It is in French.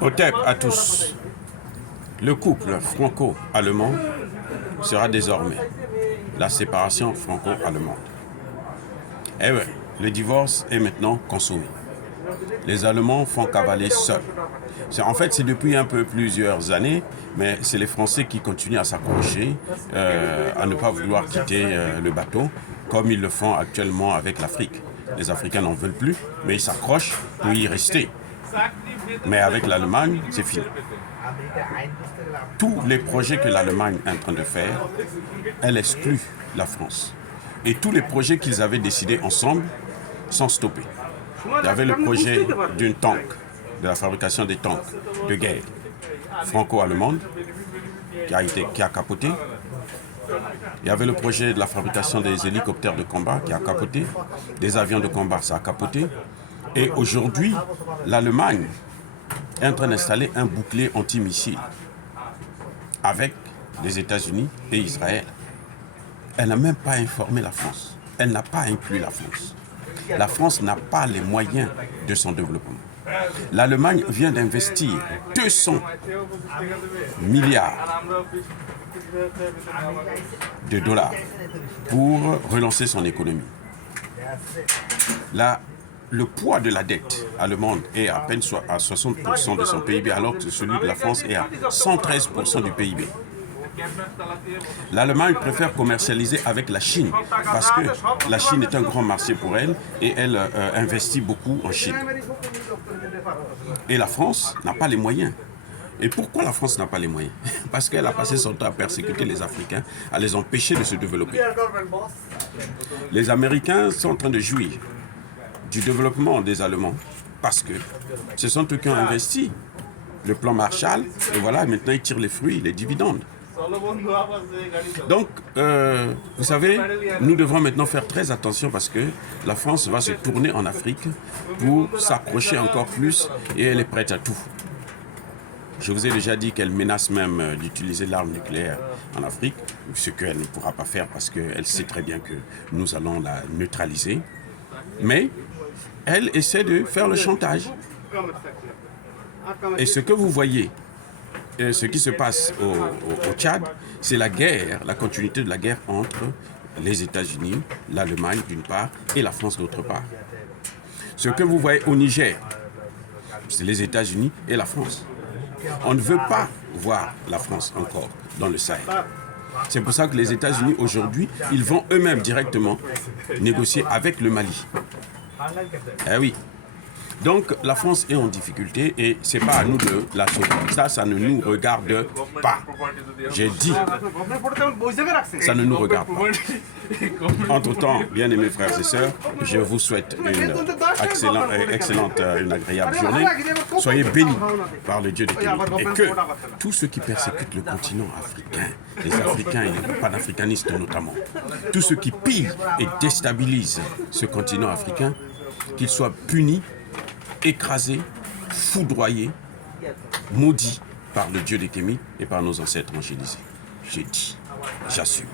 Otep à tous. Le couple franco-allemand sera désormais la séparation franco-allemande. Eh ouais, le divorce est maintenant consommé. Les Allemands font cavaler seuls. En fait, c'est depuis un peu plusieurs années, mais c'est les Français qui continuent à s'accrocher, à ne pas vouloir quitter le bateau, comme ils le font actuellement avec l'Afrique. Les Africains n'en veulent plus, mais ils s'accrochent pour y rester. Mais avec l'Allemagne, c'est fini. Tous les projets que l'Allemagne est en train de faire, elle exclut la France. Et tous les projets qu'ils avaient décidés ensemble sont stoppés. Il y avait le projet d'une tank, de la fabrication des tanks de guerre franco-allemande qui a capoté. Il y avait le projet de la fabrication des hélicoptères de combat qui a capoté, des avions de combat, ça a capoté. Et aujourd'hui, l'Allemagne est en train d'installer un bouclier antimissile avec les États-Unis et Israël. Elle n'a même pas informé la France. Elle n'a pas inclus la France. La France n'a pas les moyens de son développement. L'Allemagne vient d'investir 200 milliards de dollars pour relancer son économie. Le poids de la dette allemande est à peine à 60% de son PIB, alors que celui de la France est à 113% du PIB. L'Allemagne préfère commercialiser avec la Chine parce que la Chine est un grand marché pour elle et elle investit beaucoup en Chine. Et la France n'a pas les moyens. Et pourquoi la France n'a pas les moyens? Parce qu'elle a passé son temps à persécuter les Africains, à les empêcher de se développer. Les Américains sont en train de jouir du développement des Allemands parce que ce sont eux qui ont investi le plan Marshall et voilà, maintenant ils tirent les fruits, les dividendes. Donc, vous savez, nous devons maintenant faire très attention parce que la France va se tourner en Afrique pour s'accrocher encore plus et elle est prête à tout. Je vous ai déjà dit qu'elle menace même d'utiliser l'arme nucléaire en Afrique, ce qu'elle ne pourra pas faire parce qu'elle sait très bien que nous allons la neutraliser. Mais elle essaie de faire le chantage. Et ce que vous voyez, ce qui se passe au Tchad, c'est la guerre, la continuité de la guerre entre les États-Unis, l'Allemagne d'une part et la France d'autre part. Ce que vous voyez au Niger, c'est les États-Unis et la France. On ne veut pas voir la France encore dans le Sahel. C'est pour ça que les États-Unis aujourd'hui, ils vont eux-mêmes directement négocier avec le Mali. Eh oui. Donc la France est en difficulté et c'est pas à nous de la sauver. Ça ne nous regarde pas. J'ai dit, ça ne nous regarde pas. Entre-temps, bien-aimés frères et sœurs, je vous souhaite une agréable journée. Soyez bénis par le Dieu de Kémy et que tous ceux qui persécutent le continent africain, les Africains et les panafricanistes notamment, tous ceux qui pillent et déstabilisent ce continent africain, qu'ils soient punis, écrasés, foudroyés, maudits par le Dieu de Kémy et par nos ancêtres angélisés. J'ai dit, j'assume.